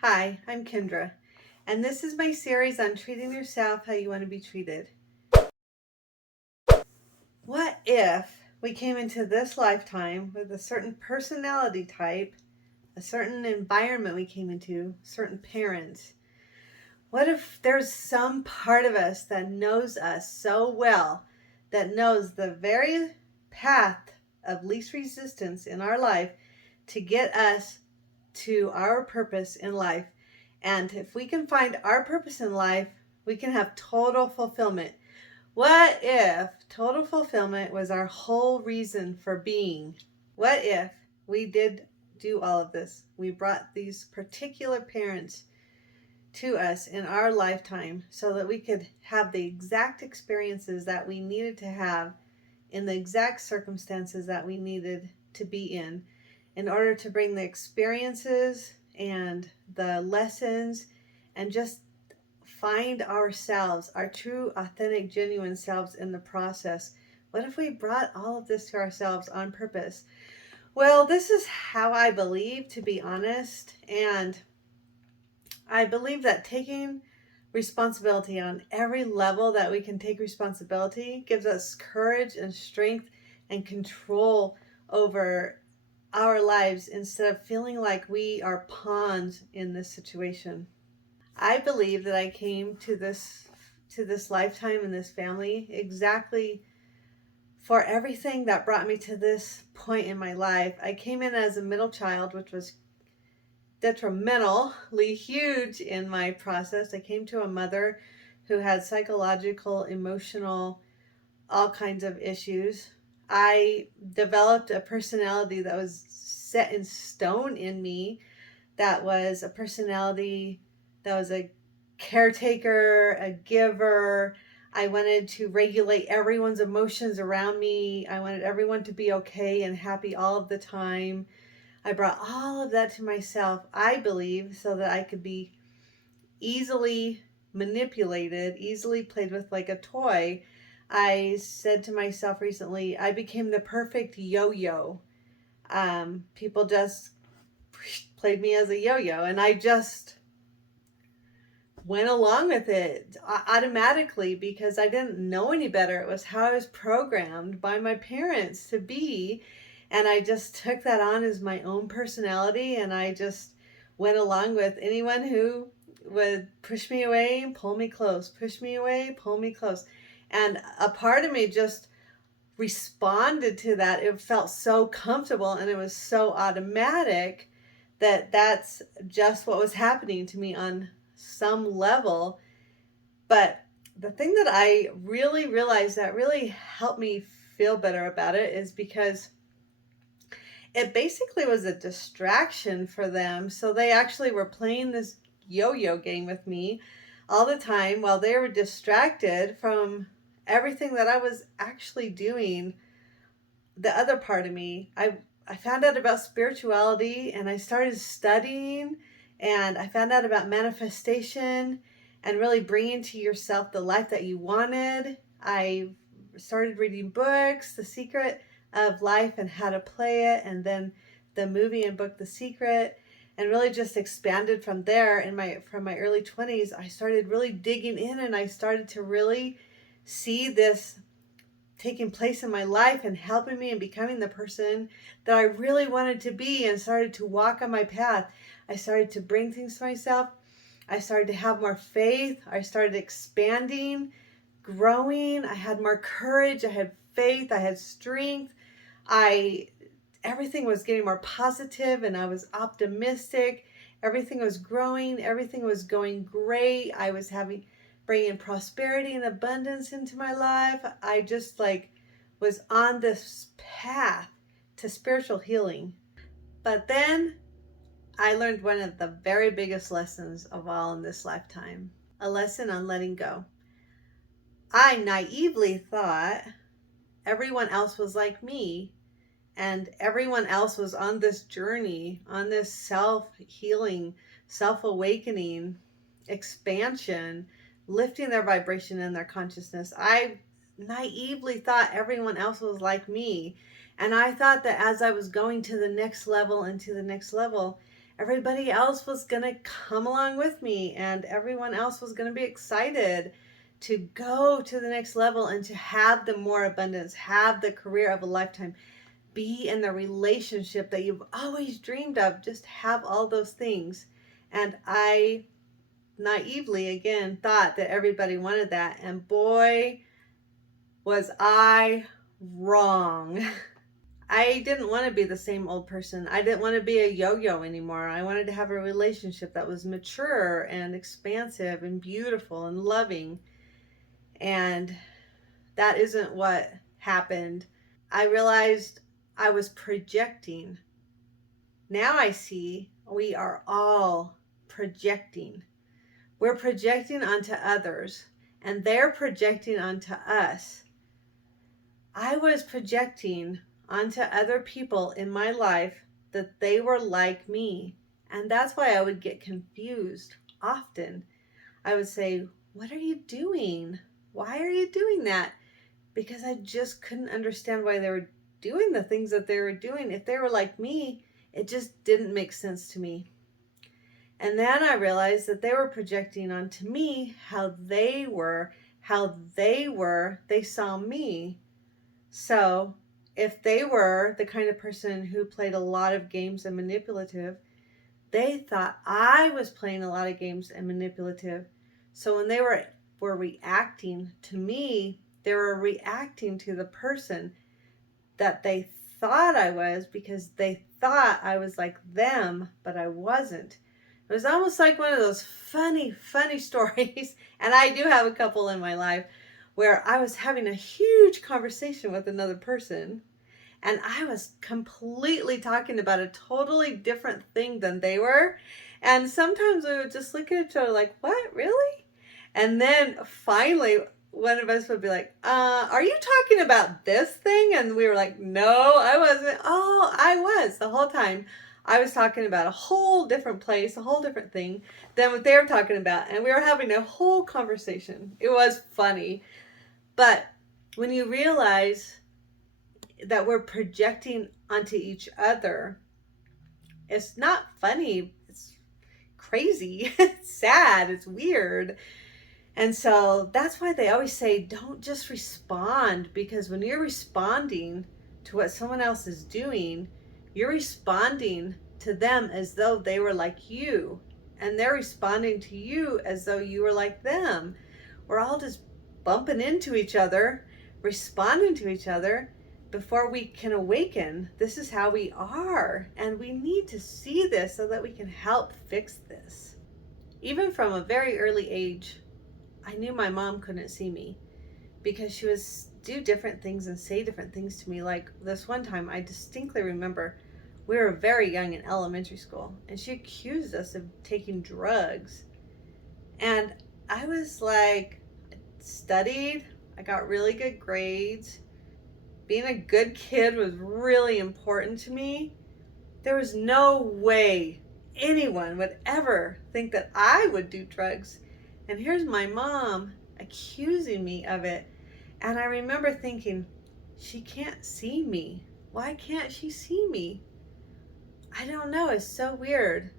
Hi, I'm Kendra, and this is my series on treating yourself how you want to be treated. What if we came into this lifetime with a certain personality type, a certain environment we came into, certain parents? What if there's some part of us that knows us so well, that knows the very path of least resistance in our life to get us to our purpose in life? And if we can find our purpose in life, we can have total fulfillment. What if total fulfillment was our whole reason for being? What if we did do all of this? We brought these particular parents to us in our lifetime so that we could have the exact experiences that we needed to have in the exact circumstances that we needed to be in order to bring the experiences and the lessons and just find ourselves, our true, authentic, genuine selves in the process. What if we brought all of this to ourselves on purpose? Well, this is how I believe, to be honest. And I believe that taking responsibility on every level that we can take responsibility gives us courage and strength and control over our lives instead of feeling like we are pawns in this situation. I believe that I came to this lifetime and this family exactly for everything that brought me to this point in my life. I came in as a middle child, which was detrimentally huge in my process. I came to a mother who had psychological, emotional, all kinds of issues. I developed a personality that was set in stone in me, that was a personality that was a caretaker, a giver. I wanted to regulate everyone's emotions around me. I wanted everyone to be okay and happy all of the time. I brought all of that to myself, I believe, so that I could be easily manipulated, easily played with like a toy. I said to myself recently, I became the perfect yo-yo. People just played me as a yo-yo, and I just went along with it automatically because I didn't know any better. It was how I was programmed by my parents to be. And I just took that on as my own personality. And I just went along with anyone who would push me away, pull me close, push me away, pull me close. And a part of me just responded to that. It felt so comfortable and it was so automatic that that's just what was happening to me on some level. But the thing that I really realized that really helped me feel better about it is because it basically was a distraction for them. So they actually were playing this yo-yo game with me all the time while they were distracted from everything that I was actually doing. The other part of me, I found out about spirituality and I started studying, and I found out about manifestation and really bringing to yourself the life that you wanted. I started reading books, The Secret of Life and How to Play It, and then the movie and book The Secret, and really just expanded from there. From my early 20s, I started really digging in and I started to really see this taking place in my life and helping me and becoming the person that I really wanted to be, and started to walk on my path. I started to bring things to myself. I started to have more faith. I started expanding, growing. I had more courage. I had faith. I had strength. Everything was getting more positive and I was optimistic. Everything was growing. Everything was going great. I was bringing prosperity and abundance into my life. I just was on this path to spiritual healing. But then I learned one of the very biggest lessons of all in this lifetime, a lesson on letting go. I naively thought everyone else was like me, and everyone else was on this journey, on this self-healing, self-awakening, expansion, lifting their vibration and their consciousness. I naively thought everyone else was like me. And I thought that as I was going to the next level and to the next level, everybody else was going to come along with me, and everyone else was going to be excited to go to the next level and to have the more abundance, have the career of a lifetime, be in the relationship that you've always dreamed of, just have all those things. And I naively, again, thought that everybody wanted that. And boy, was I wrong. I didn't want to be the same old person. I didn't want to be a yo-yo anymore. I wanted to have a relationship that was mature and expansive and beautiful and loving. And that isn't what happened. I realized I was projecting. Now I see we are all projecting. We're projecting onto others, and they're projecting onto us. I was projecting onto other people in my life that they were like me. And that's why I would get confused often. I would say, "What are you doing? Why are you doing that?" Because I just couldn't understand why they were doing the things that they were doing. If they were like me, it just didn't make sense to me. And then I realized that they were projecting onto me how they saw me. So if they were the kind of person who played a lot of games and manipulative, they thought I was playing a lot of games and manipulative. So when they were reacting to me, they were reacting to the person that they thought I was, because they thought I was like them, but I wasn't. It was almost like one of those funny stories, and I do have a couple in my life, where I was having a huge conversation with another person, and I was completely talking about a totally different thing than they were. And sometimes we would just look at each other like, "What, really?" And then finally, one of us would be like, "Are you talking about this thing?" And we were like, "No, I wasn't." "Oh, I was the whole time. I was talking about a whole different place, a whole different thing than what they were talking about." And we were having a whole conversation. It was funny. But when you realize that we're projecting onto each other, it's not funny. It's crazy. It's sad. It's weird. And so that's why they always say, don't just respond, because when you're responding to what someone else is doing, you're responding to them as though they were like you, and they're responding to you as though you were like them. We're all just bumping into each other, responding to each other before we can awaken. This is how we are, and we need to see this so that we can help fix this. Even from a very early age, I knew my mom couldn't see me, because she would do different things and say different things to me. Like this one time, I distinctly remember we were very young in elementary school, and she accused us of taking drugs. And I was like, studied, I got really good grades. Being a good kid was really important to me. There was no way anyone would ever think that I would do drugs. And here's my mom accusing me of it. And I remember thinking, she can't see me. Why can't she see me? I don't know. It's so weird.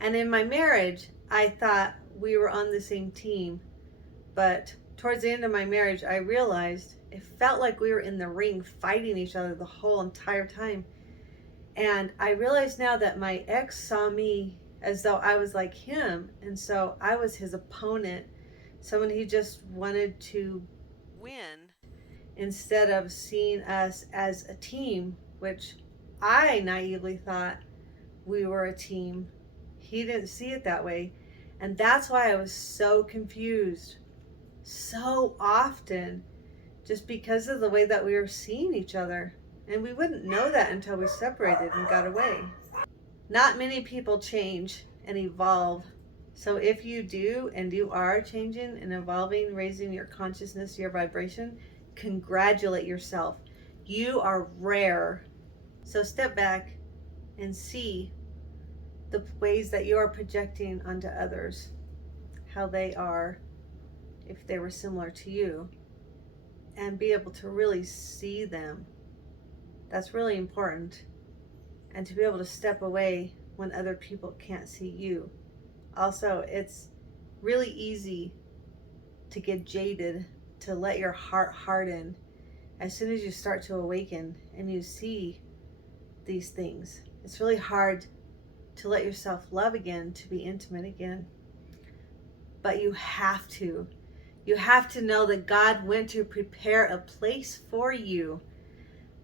And in my marriage, I thought we were on the same team. But towards the end of my marriage, I realized it felt like we were in the ring fighting each other the whole entire time. And I realize now that my ex saw me as though I was like him, and so I was his opponent, someone he just wanted to win, instead of seeing us as a team, which I naively thought we were a team. He didn't see it that way, and that's why I was so confused so often, just because of the way that we were seeing each other. And we wouldn't know that until we separated and got away. Not many people change and evolve. So if you do, and you are changing and evolving, raising your consciousness, your vibration, congratulate yourself. You are rare. So step back and see the ways that you are projecting onto others, how they are, if they were similar to you, and be able to really see them. That's really important. And to be able to step away when other people can't see you. Also, it's really easy to get jaded, to let your heart harden as soon as you start to awaken and you see these things. It's really hard to let yourself love again, to be intimate again. But you have to. You have to know that God went to prepare a place for you,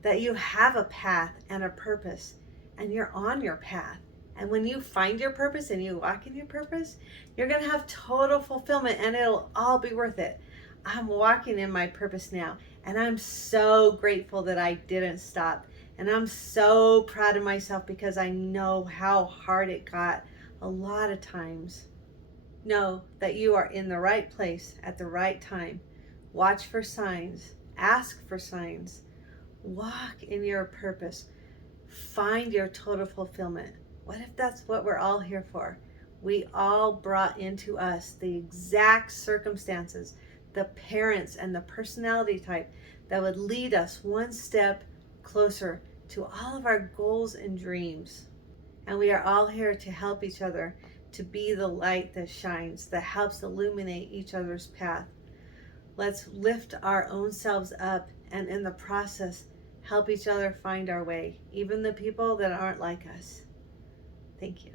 that you have a path and a purpose, and you're on your path. And when you find your purpose and you walk in your purpose, you're going to have total fulfillment, and it'll all be worth it. I'm walking in my purpose now, and I'm so grateful that I didn't stop. And I'm so proud of myself because I know how hard it got a lot of times. Know that you are in the right place at the right time. Watch for signs. Ask for signs. Walk in your purpose. Find your total fulfillment. What if that's what we're all here for? We all brought into us the exact circumstances, the parents and the personality type that would lead us one step closer to all of our goals and dreams. And we are all here to help each other, to be the light that shines, that helps illuminate each other's path. Let's lift our own selves up, and in the process, help each other find our way, even the people that aren't like us. Thank you.